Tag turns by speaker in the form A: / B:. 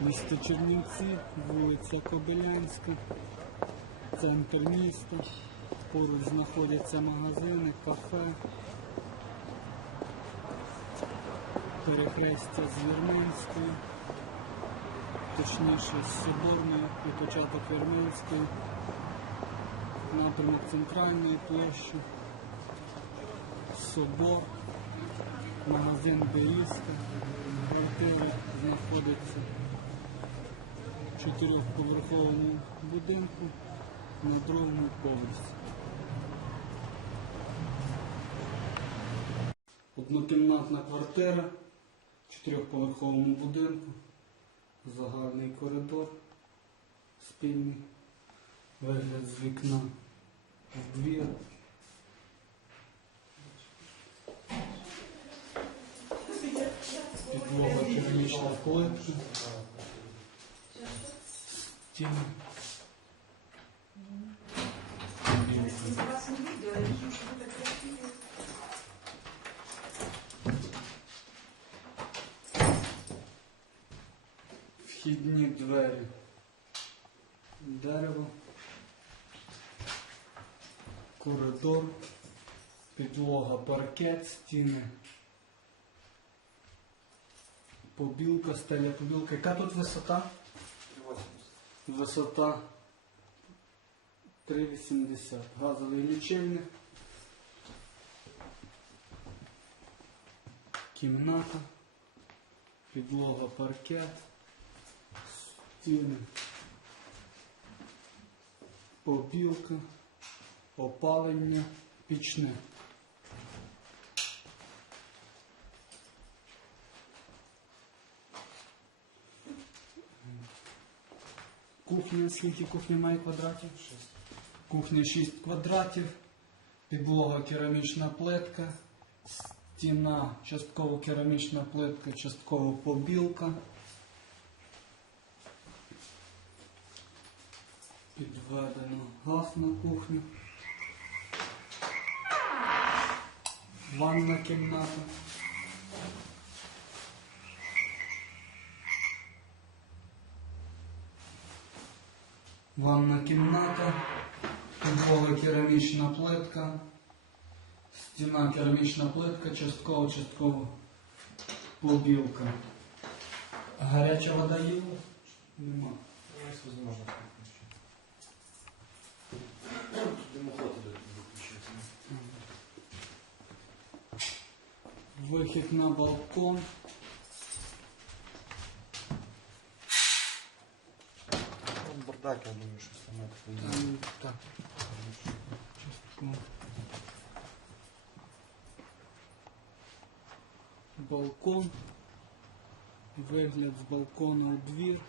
A: Місто Чернівці, вулиця Кобилянська, центр міста. Поруч знаходяться магазини, кафе, перехрестя з Вірменською, точніше з Соборною і початок Вірменської, напрямок центральної площі, Собор, магазин Берізка, квартира знаходиться чотирьохповерховому будинку на другому поверсі. Однокімнатна квартира в чотирьохповерховому будинку, загальний коридор, спільний, вигляд з вікна в двір. Підлога керамічна плитка. Стіни. Вхідні двері. Дерево. Коридор. Підлога паркет, стіни. Побілка, стеля побілка. Яка тут висота? Висота 3,80. Газовий лічильник. Кімната. Підлога паркет. Стіни. Побілка. Опалення. Пічне. Кухня, скільки кухня має квадратів? 6. Кухня 6 квадратів, підлога керамічна плитка, стіна частково керамічна плитка, частково побілка. Підведено газ на кухню. Ванна кімната. Ванна кімната, підлога керамічна плитка, стіна керамічна плитка, частково, частково побілка. Гаряча вода є? Нема. Вихід на балкон.
B: Бардак, я думаю, що
A: саме. так. Балкон. Вигляд з балкона у двір.